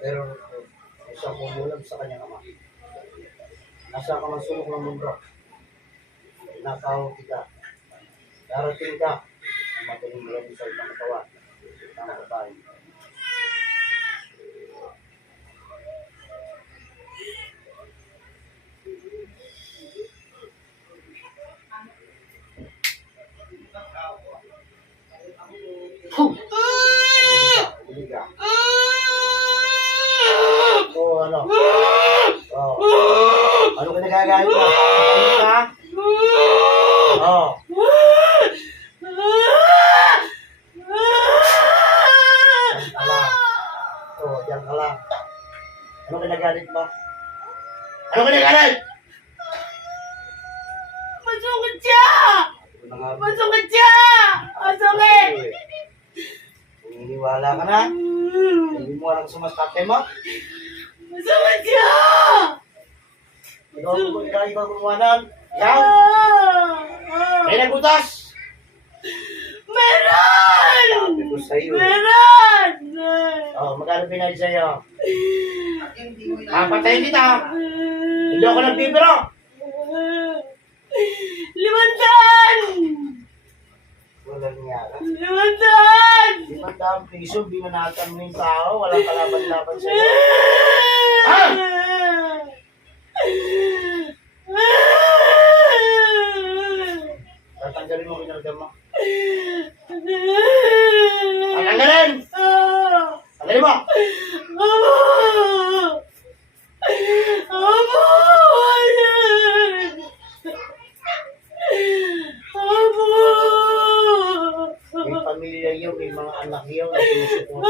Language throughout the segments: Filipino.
Pero isang kumulam sa kanyang ama. Nasa kamansulok ng mundo. Tinatawag kita. Darating ka. Ang matuloy mo lang sa ibang katawan. Ang babae. Liga. So, ano? Ano ka nagagalit mo? Ano ka? Diyan ka lang. Ano ka nagagalit mo? Ano ka nagagalit? Masukit siya! Masukit siya! Masukit! Naniniwala ka na? Hindi mo alam sumastate mo? Masukit siya! Ikaw gumawanan? Ikaw? May nagutas? Meron! Sabi ko sa'yo. Meron! Magkano pinahid sa'yo? Papatayin kita! Hindi ako nagbibiro! 500! Walang niya ka. 500! 500 piso, binanatan mo yung tao, walang kalaban-laban sa'yo. Ha? Tatanggalin mo kinarga mo. Tatanggalin! Tanggalin mo! May pamilya yun, may mga anak yun, na sinusupport.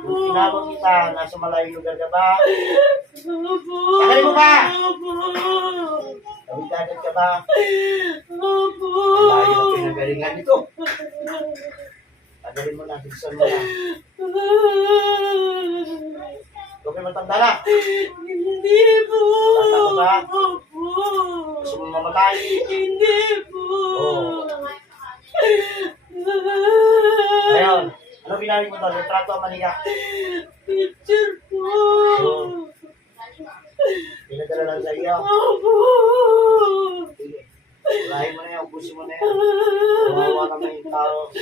Kung tinawag kita, nasa malayong lugar ka ba? Tanggalin mo ba? Tawid-dagat ka ba? Layo ang pinagalingan nito. Tanggalin mo na, bigsan mo na. Huwag kayo matanda na. Hindi po. Bata ka ba? Opo. Gusto mo mamatay? Hindi po. Ngayon, ano binalik mo to? Litrato ang maniga. Picture po. Pinadala lang sa iyo. Opo. Sige. Ulahin mo na yan, ubusin mo na yan. Kawawa naman yung tao.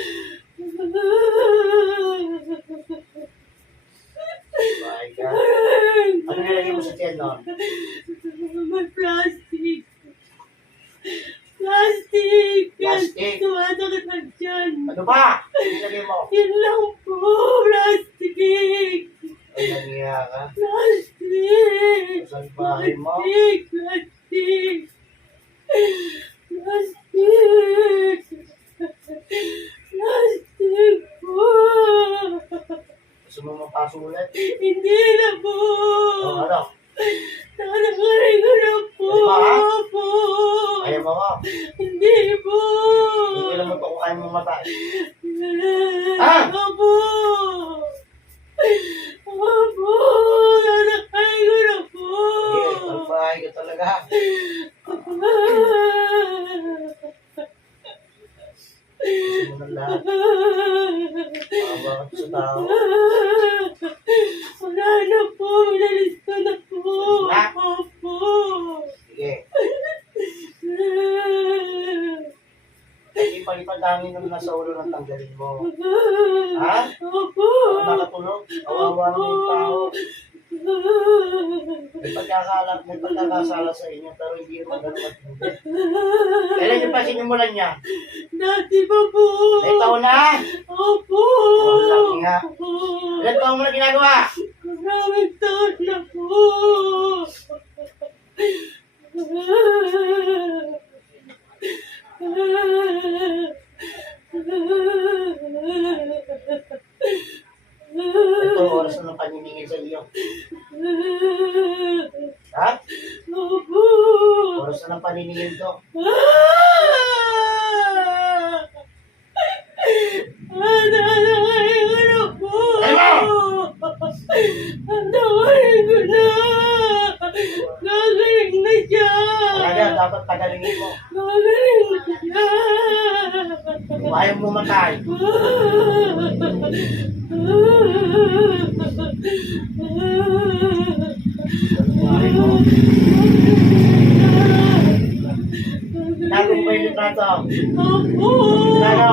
My God. Ano nilagay mo sa tiyan noon? May plastic. Plastic. Plastic? Tumatakit na dyan. Ano ba? Nilagay mo? Yun lang po. Plastic. Ay, nangyaya ka. Plastic. Saan bahay mo? Plastic. Plastic. Plastic po. Gusto mo mapasulit? Hindi na po. Ano? Nanakarin ko na po. Ano ba, ha? Po. Ayaw mo ko? Hindi po. Hindi lang mo ito kung kaya mo matay. Ha? Opo. Opo. Nanakarin ko na po. Sige, magbahay ka talaga. Gusto mo ng lahat. Makabakat sa tao. Wala na po. Minalis ko na po. Na? Opo. Sige. Hindi palipadangin naman nasa ulo ng tanggalin mo. Ha? Opo. Nakatulog? Kawawa naman yung tao. May pagkakasala sa inyo, pero hindi naman ganun matindi. Kailan yung pa sinimulan niya? Dati pa po. May taon na? Opo. Laki nga. Ilan taon mo na ginagawa? Maraming taon na po. Ito, oras na ng paniningil sa iyo. Ha? Opo. Oras na ng paniningil to. Nanakarin ko na po. Nanakarin ko na. Gagaling na siya. Kaya dapat tagalingin mo. Gagaling na siya. Kung ayaw mo matay. Buhay mo. Tago mo yung litrato. Opo! Ano?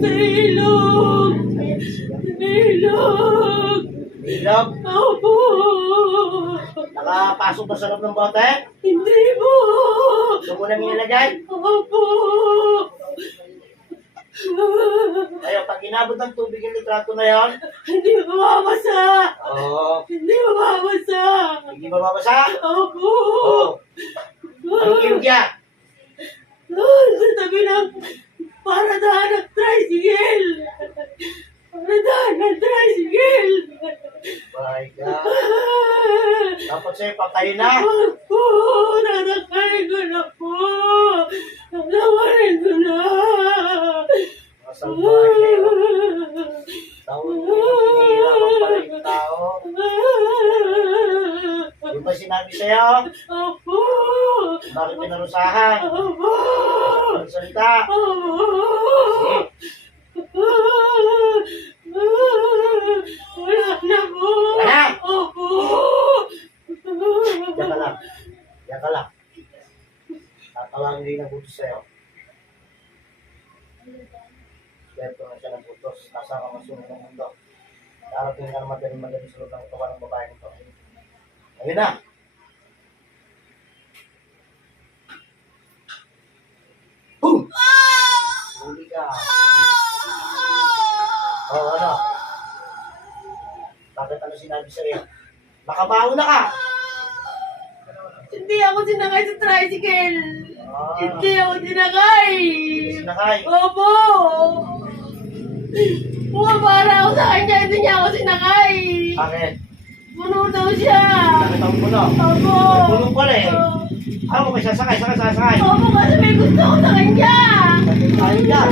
Sa ilog! Sa ilog! Ilog? Opo! Nakapasok ba sa loob ng bote? Hindi po! Doon mo na minilagay? Opo! Ayaw, pag inabot ng tubig yung litrato na yon, Hindi mababasa! oo. Hindi mababasa! Hindi ba mabasa? Opo! Oo. Anong ilog yan? Sa tabi ng paradahan ng tricycle! Paradahan ng tricycle! My God. Dapat sa'yo, patay na. Opo! Nanakain ko na po! Nanawarin ko na! Masang buhay kayo. Taon mo yung pinahirapan pala yung tao. Di ba sinabi sa'yo? Opo! Bakit pinarusahan? Opo! Magsalita. Opo! Wala na po! Wala! Opo! Diyan ka lang. Diyan ka lang. Tatawagin din ang butos sa'yo. Dito na siya ng butos. Nasa ka masunod ng mundo. Darating ka na madali sa loob ng katawan ng babae nito. Ayun na. Boom! Huli ka. Oh, ano? Bakit ano sinabi sa'yo? Nakabaho na ka! Hindi ako sinakay sa tricycle! Ah, Hindi ako sinakay! sinakay. Opo! Pumapara ako sa kanya, hindi niya ako sinakay! Bakit? Puno daw siya! Bakit ang puno? Opo! Puno pala eh. Ano mo ba siya? Sakay. Opo, kasi may gusto ko sa kanya! Sakay yan.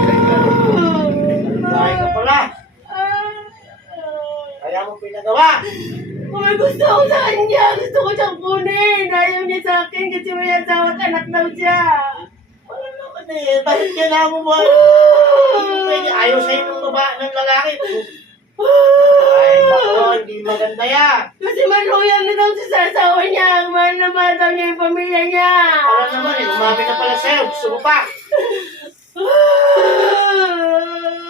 Sakay ka pala. Kaya mo pinagawa. Kung may gusto ko sa kanya, gusto ko siyang kunin! Ayaw niya sa akin kasi may asawa at anak daw siya! Wala naman eh. Bakit kailangan mo ba? Ayaw sa'yo ng babae ng lalaki. Ay, nako, hindi maganda yan. Kasi manluyang na daw siya sa asawa niya. Mahal na mahal daw niya yung pamilya niya. Wala naman eh. Umabi na pala sa'yo. Gusto mo pa.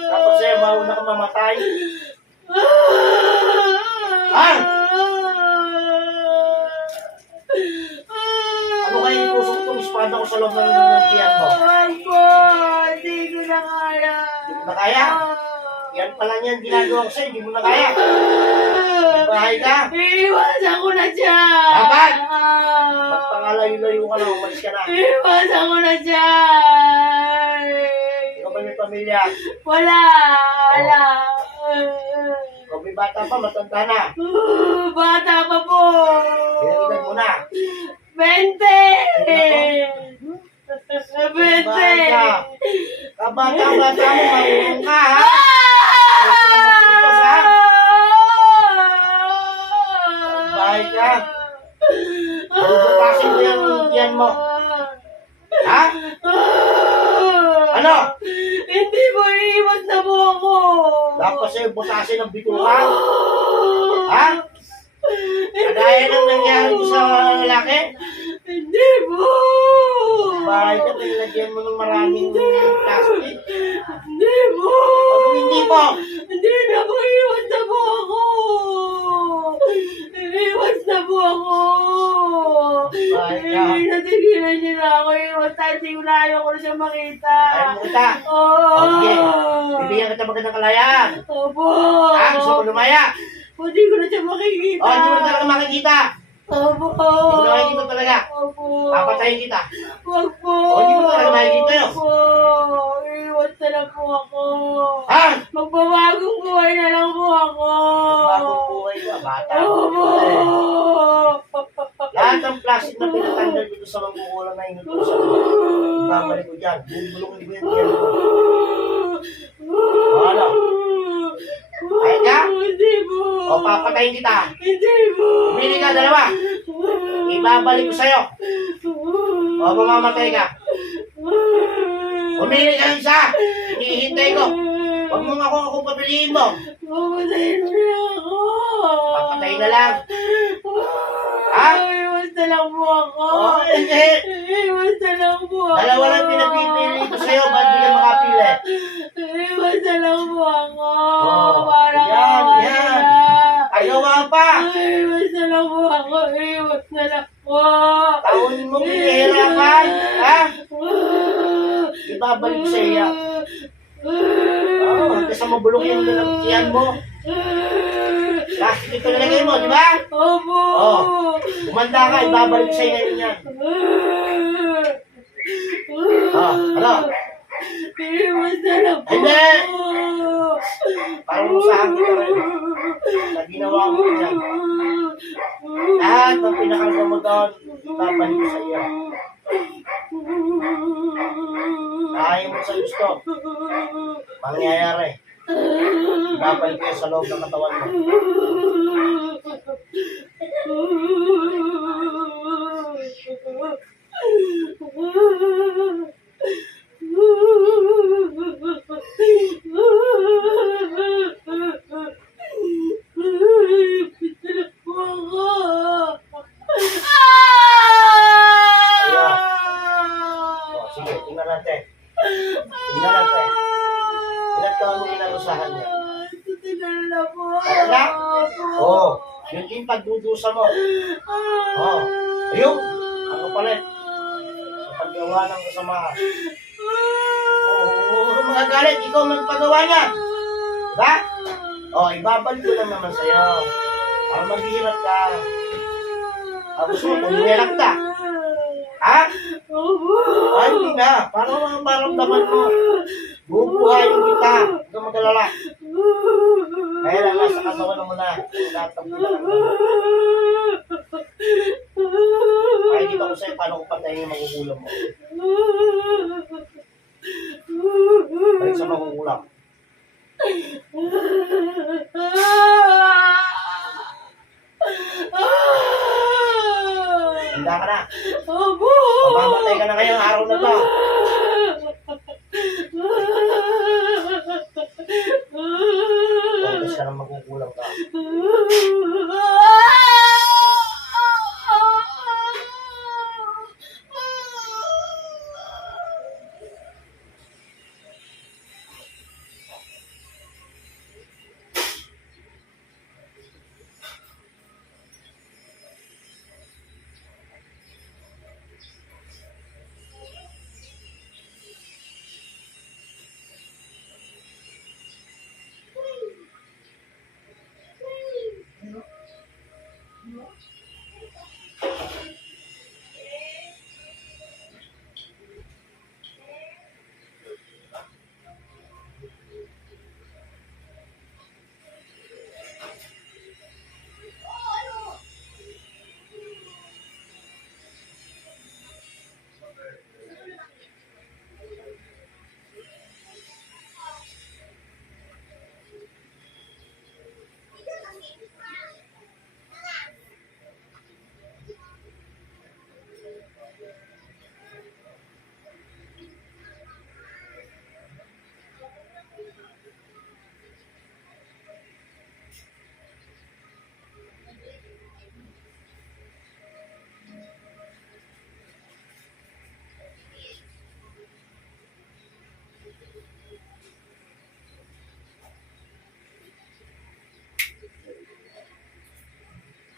Tapos sa'yo, mauna ka mamatay. Ah! Ano kaya itusok itong espada ko sa loob ng tiyan mo? Ako, hindi ko na kaya. Hindi mo na kaya? Yan pala niyan ginagawa ko sa'yo. Hindi mo na kaya. Bahay ka. Iiwasan ko na siya. Dapat! Ba't pangalayo-layo ka na? Umalis ka na. Iiwasan ko na siya. Ikaw ba may pamilya? Wala. Ikaw may bata pa, matanda na. Bata pa po. Ilang edad mo na? 20. 20. Bata. Kabata-bata mo, marunong ka ha? Bahay ka. Bubukasin mo yung tiyan mo. Ha? Ano? Hindi mo iiwas na po ako. Dapat sa'yo butasin ng bitukan? Ha? Kagaya ng nangyari ko sa lalaki? Hindi po. Bahay ka, pinilagyan mo ng maraming plastic. Hindi po. Ano hindi po? Hindi na po, iiwas na po ako. Iiwas na po ako. Natigilan niyo na ako. Iiwas na, hindi ko na ayaw ko na siya makita. Ayaw mo kita? Oo. O sige, bibigyan kita magandang kalayaan. Opo. Ha? Gusto mo lumaya? Hindi ko na siya makikita. O, hindi mo na talaga makikita. Opo. Hindi mo na makikita talaga. Opo. Papatayin kita. Wag po. O, hindi mo talaga makikita yun. Opo. Iiwas na lang po ako. Ha? Magbabagong buhay na lang po ako. Bagong buhay ka, bata. Opo. Lahat ng plastic na pinatanggal dito sa mangkukulang na inutusan mo, ibabalik ko dyan. Bubulong ko yan. O, ano? Kaya ka? Hindi po. O, papatayin kita. Hindi po. Pumili ka, dalawa. Ibabalik ko sa'yo. O, mamamatay ka. Pumili ka ng isa. hinihintay ko. Huwag mo nga ako papiliin mo. Papatayin mo na ako. Papatay na lang. Ha? Iwas na lang po ako. Oh, hindi. Iwas na lang po ako. Dalawa lang pinapipili ko sa'yo. Ba't di ka makapili? Iwas na lang po ako. Oh, Para yan, ko yan. Ayawa pa. Iwas na lang po ako. Iwas na lang po. Taon mo pinahirapan. Ha? Ibabalik sa iya. Oh, hanggang sa mabulok yung lalagyan mo. Plastic ito nalagay mo, di ba? Opo. Oh, umanda ka, ibabalik sa iya yan. Oh, ano? Iwas na lang po. Hindi! Parang usahan ko na rin. Na ginawa mo yan. Lahat ng pinakalma mo doon, ibabalik ko sa iyo. Ayaw mo sa gusto. Mangyayari. Ibabalik ko yan sa loob ng katawan mo. Oh, sige, tingnan natin. Tingnan natin. Ilan taon mo inarusahan niya? Talaga? Oo. Oh, yun yung pagdudusa mo. Oh, ayun. Ano pala? Sa paggawa ng kasamaan. Oo, mga galit. Ikaw magpagawa niya. Diba? Oh, ibabalik ko lang naman sa'yo. Para maghihirap ka. Tapos mo, pumirap ka. Ha? Ay, hindi na. Para maramdaman mo. Bubuhayin kita. Huwag kang mag-alala. Kaya lang, nasa katawan mo na. Lahat ng pinakagawa. Kaya dito ko sa'yo, paano ko patayin yung makukulam mo. Balik sa makukulam. Handa ka na. Mamamatay ka na ngayong araw na to. Huwag ka na makukulam ka.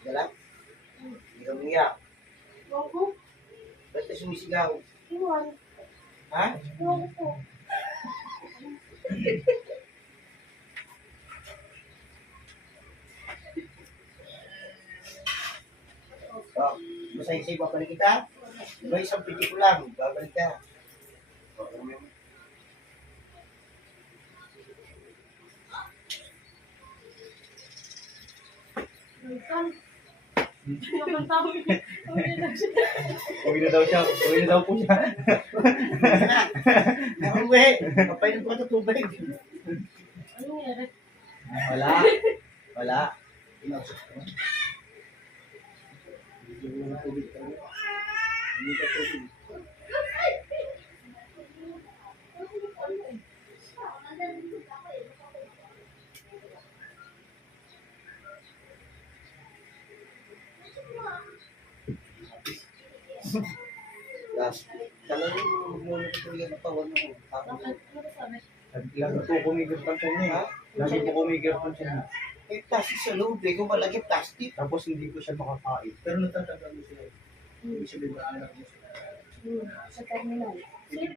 Dala? Hindi ka umiyak. Ba't ka sumisigaw? Ha? Oh, masay-say, babalik kita. Diba isang piti ko lang, babalik ka. Uwi na daw siya. Uwi na daw po siya. Uwi, kapainom ko ito tubig. Wala. Wala. Inausap ko. Hindi ko na tubig tayo. Hindi ka tubig. Talagang magmulot ko yung katawan mo. Bakit? Ano sabi? Lagi po kumigil pa siya niya. Lagi po kumigil pa siya niya. Eh, plastic sa loob eh. Kung malaki plastic. Tapos hindi po siya makakain. Pero nagtatagal mo siya. Hindi siya bigla anak mo siya. Sa terminal.